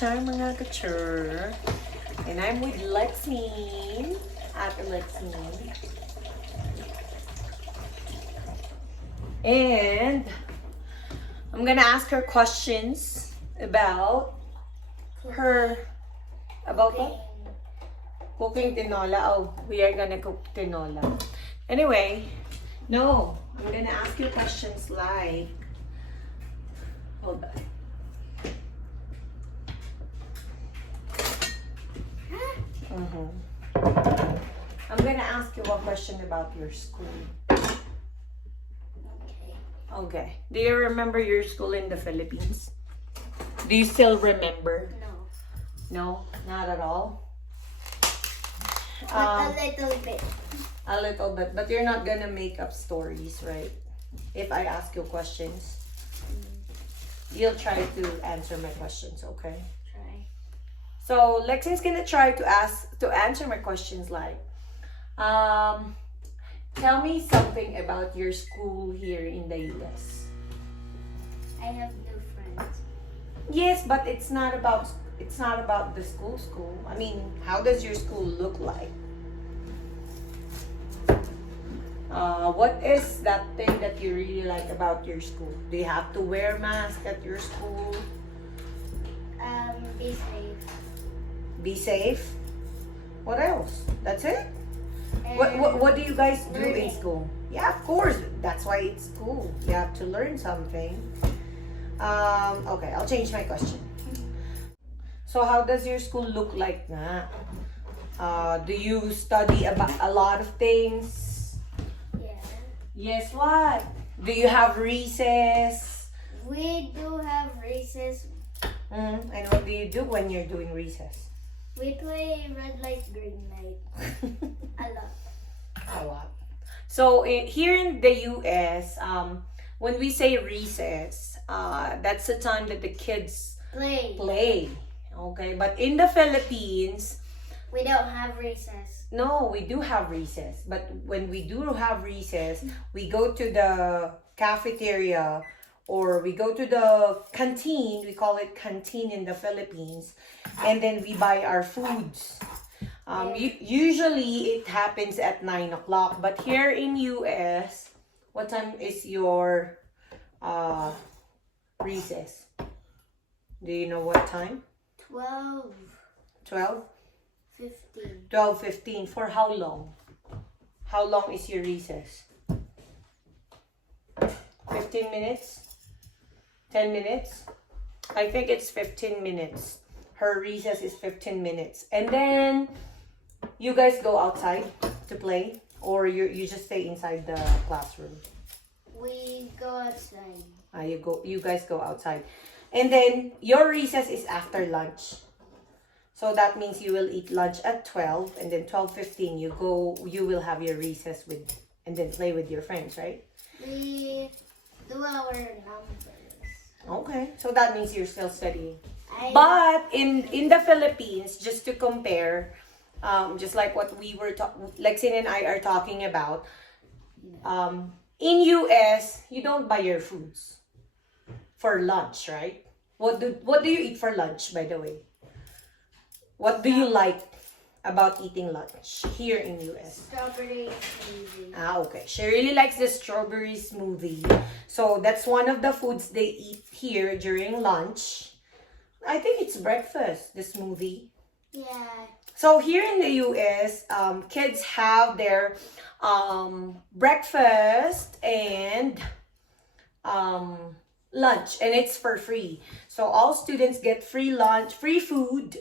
kachar mga kachar. And I'm with Lexine. At Lexine. And I'm gonna ask her questions about cooking tinola. Oh, we are gonna cook tinola. Anyway, no, I'm gonna ask you questions like, hold on. I'm gonna ask you one question about your school. Okay. Do you remember your school in the Philippines? Do you still remember? No. No, not at all. A little bit. A little bit, but you're not gonna make up stories, right? If I ask you questions, you'll try to answer my questions, okay? Try. So Lexine's gonna try to answer my questions like, tell me something about your school here in the US. I have new friends. Yes, but it's not about the school. I mean, how does your school look like? What is that thing that you really like about your school? Do you have to wear mask at your school? Be safe. Be safe? What else? That's it? And What do you guys do in learning. school? Yeah, of course. That's why it's school. You have to learn something. Okay, I'll change my question. So how does your school look like na? Do you study about a lot of things? Yeah. Yes, what? Do you have recess? We do have recess. And what do you do when you're doing recess? We play red light, green light. A lot. A lot. So here in the US, when we say recess, that's the time that the kids play. Okay, but in the Philippines, We don't have recess. no, we do have recess. But when we do have recess, we go to the cafeteria or we go to the canteen. We call it canteen in the Philippines. And then we buy our foods. Usually it happens at 9 o'clock. But here in US, what time is your recess? Do you know what time? 12, 12? 15. 12:15. For how long? How long is your recess? 15 minutes? 10 minutes? I think it's 15 minutes. Her recess is 15 minutes. And then you guys go outside to play, or you just stay inside the classroom? We go outside. You guys go outside. And then your recess is after lunch. So that means you will eat lunch at 12, and then 12:15 you will have your recess and then play with your friends, right? We do our numbers. Okay. So that means you're still studying. But in the Philippines, just to compare, just like what Lexine and I are talking about, in US, you don't buy your foods for lunch, right? What do you eat for lunch, by the way? What do you like about eating lunch here in US? Strawberry smoothie. Okay. She really likes the strawberry smoothie. So that's one of the foods they eat here during lunch. I think it's breakfast, the smoothie. Yeah. So here in the US, kids have their breakfast and lunch, and it's for free. So all students get free lunch, free food.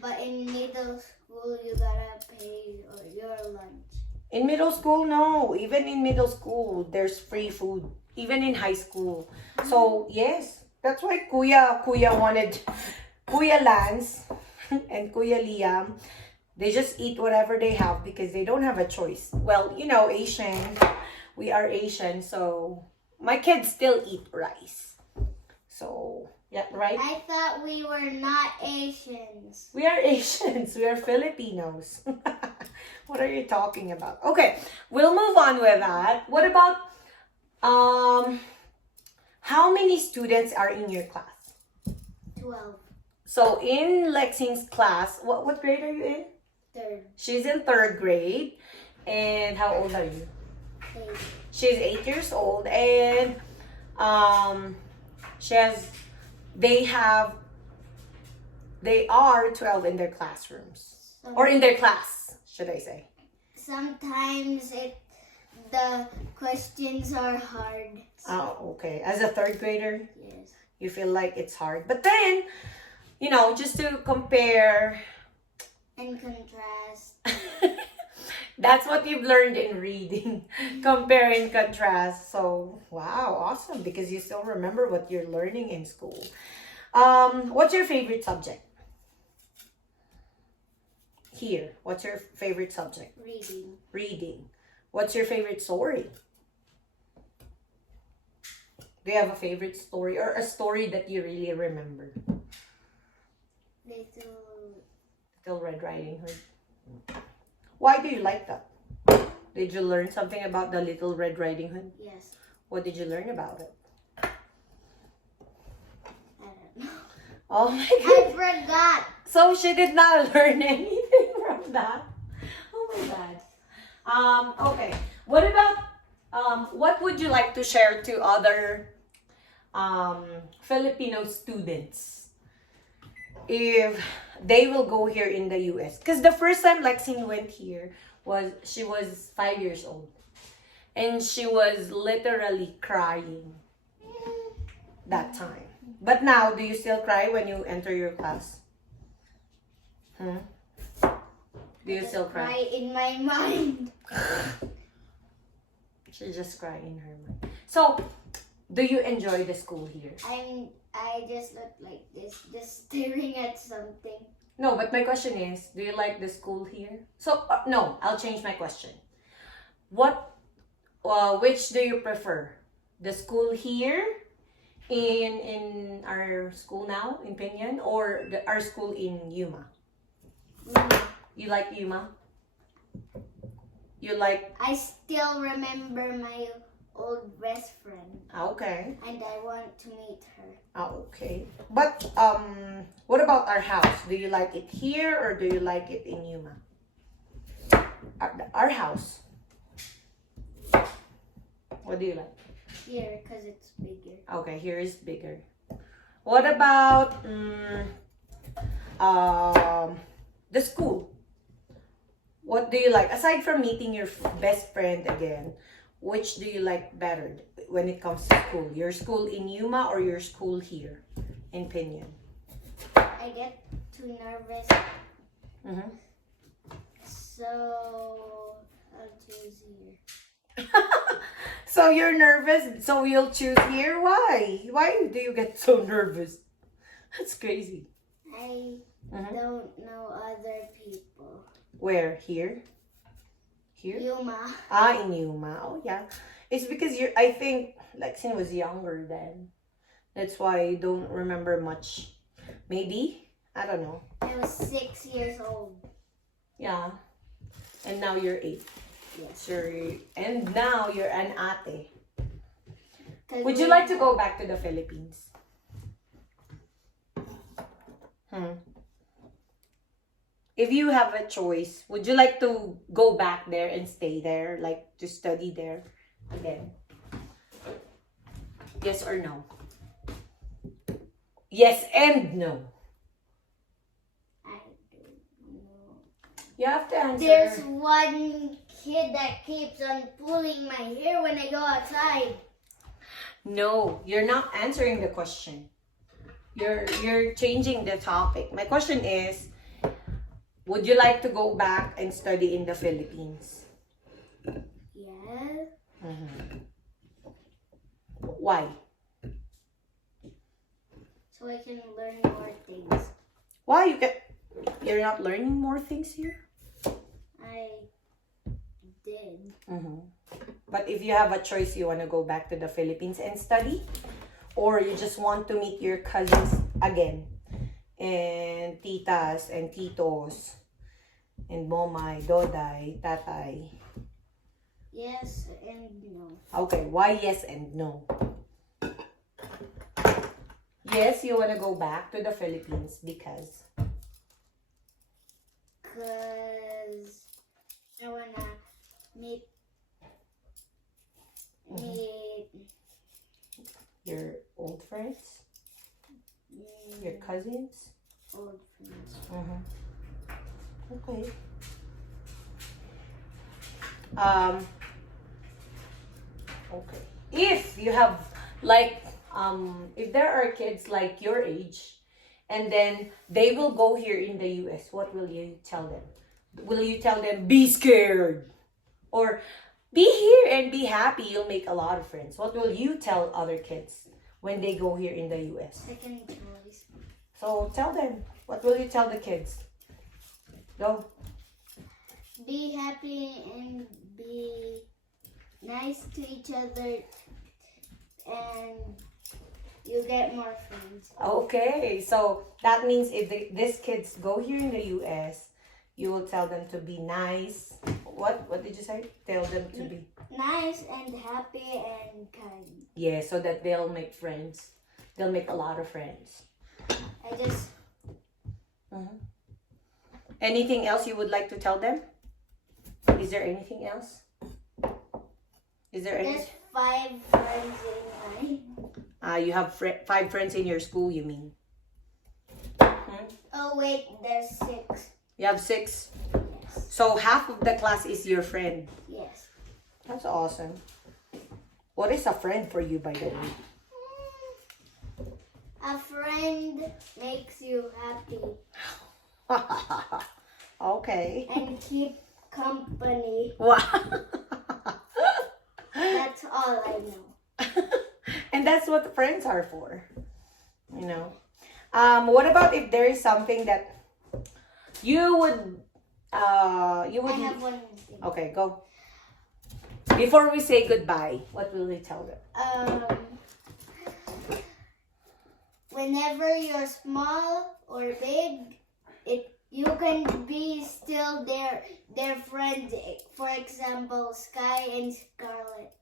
But in middle school, you gotta pay your lunch. In middle school, no. Even in middle school, there's free food. Even in high school. So, yes. That's why Kuya Lance and Kuya Liam, they just eat whatever they have because they don't have a choice. Well, Asian. We are Asian, so my kids still eat rice. So, yeah, right? I thought we were not Asians. We are Asians. We are Filipinos. What are you talking about? Okay, we'll move on with that. What about how many students are in your class? 12. So in Lexine's class, what grade are you in? Third. She's in third grade. And how old are you? 8. She's 8 years old, and she has they are 12 in their classrooms, or in their class, should I say. Sometimes the questions are hard. Oh, okay. As a third grader, Yes. you feel like it's hard, but then, just to compare. And contrast. That's what you've learned in reading. Compare and contrast. So, wow, awesome. Because you still remember what you're learning in school. What's your favorite subject? Here. What's your favorite subject? Reading. Reading. What's your favorite story? Do you have a favorite story or a story that you really remember? Little Red Riding Hood. Why do you like that? Did you learn something about the Little Red Riding Hood? Yes. What did you learn about it? I don't know. Oh my I god. forgot. So she did not learn anything from that. Oh my god. Okay. What about what would you like to share to other Filipino students if they will go here in the US? Because the first time Lexine went here she was 5 years old, and she was literally crying that time. But now, do you still cry when you enter your class? Do you still cry? In my mind. She just cry in her mind. So, do you enjoy the school here? I just look like this, just staring at something. No, but my question is, do you like the school here? So, no, I'll change my question. Which do you prefer? The school here in our school now in Pinyan, or our school in Yuma? You like Yuma? You like? I still remember my old best friend. Okay. And I want to meet her. Okay. But what about our house? Do you like it here or do you like it in Yuma? Our house. What do you like? Here, because it's bigger. Okay, here is bigger. What about the school? What do you like? Aside from meeting your best friend again, which do you like better when it comes to school? Your school in Yuma or your school here in Pinyan? I get too nervous. So I'll choose here. So you're nervous, so you'll choose here? Why? Why do you get so nervous? That's crazy. I don't know other people. Where? Here? Here? Yuma. In Yuma. Oh, yeah. It's because I think Lexine was younger then. That's why I don't remember much. Maybe? I don't know. I was 6 years old. Yeah. And now you're 8. Yes. And now you're an ate. Would we- you like to go back to the Philippines? If you have a choice, would you like to go back there and stay there, like to study there again? Yes or no? Yes and no. I don't know. You have to answer. There's one kid that keeps on pulling my hair when I go outside. No, you're not answering the question. You're changing the topic. My question is, would you like to go back and study in the Philippines? Yes. Why? So I can learn more things. Why you're not learning more things here? I did. But if you have a choice, you want to go back to the Philippines and study, or you just want to meet your cousins again, and titas and titos, and momay, doday, tatay. Yes and no. Okay, why yes and no? Yes, you want to go back to the Philippines because... Because I wanna meet Your old friends? Your cousins? old friends. Okay. Okay. If you have like if there are kids like your age and then they will go here in the US, what will you tell them? Will you tell them be scared? Or be here and be happy, you'll make a lot of friends. What will you tell other kids when they go here in the US? Second choice. So tell them. What will you tell the kids? Go. Be happy and be nice to each other, and you get more friends. Okay, so that means if these kids go here in the US, you will tell them to be nice. What did you say? Tell them to be nice and happy and kind. yeah, so that they'll make friends. They'll make a lot of friends. I just Anything else you would like to tell them? Is there anything else? Is there any? there's 5 friends in mine. You have 5 friends in your school, you mean? Oh wait, there's 6. You have 6. Yes. So half of the class is your friend. Yes. That's awesome. What is a friend for you, by the way? A friend makes you happy Okay. and keep company. Wow. That's all I know. And that's what friends are for. You know. What about if there is something that you would I have one thing. Okay, go. Before we say goodbye, what will we tell them? Whenever you're small or big, you can be still their friends. For example, Sky and Scarlett.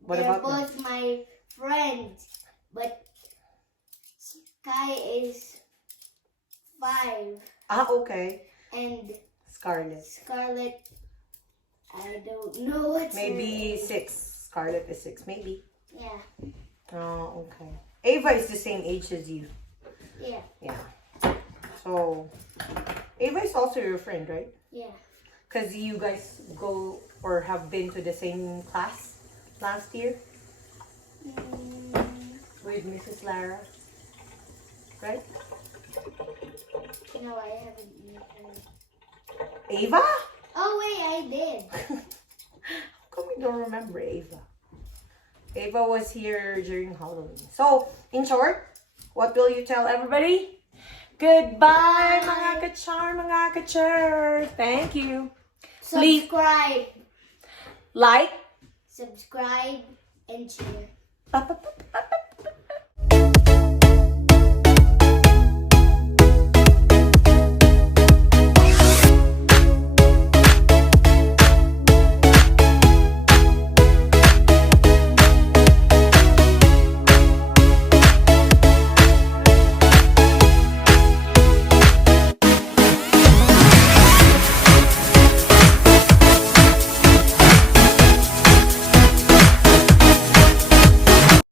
What They're about them? both my friends, but Sky is 5 Okay. and Scarlett. Scarlett, I don't know what's her Maybe name. 6. Scarlett is 6, maybe. Yeah, Oh, okay. Ava is the same age as you. yeah, Yeah. So, Ava is also your friend, right? yeah. Because you guys go or have been to the same class last year with Mrs. Lara, right? No, I haven't met her. Ava? Oh wait, I did. How come you don't remember Ava? Ava was here during Halloween. So, in short, what will you tell everybody? Goodbye, mga ka-char, mga ka-char. Thank you. Please Subscribe, like. subscribe, and share. Pa, pa, pa, pa, pa,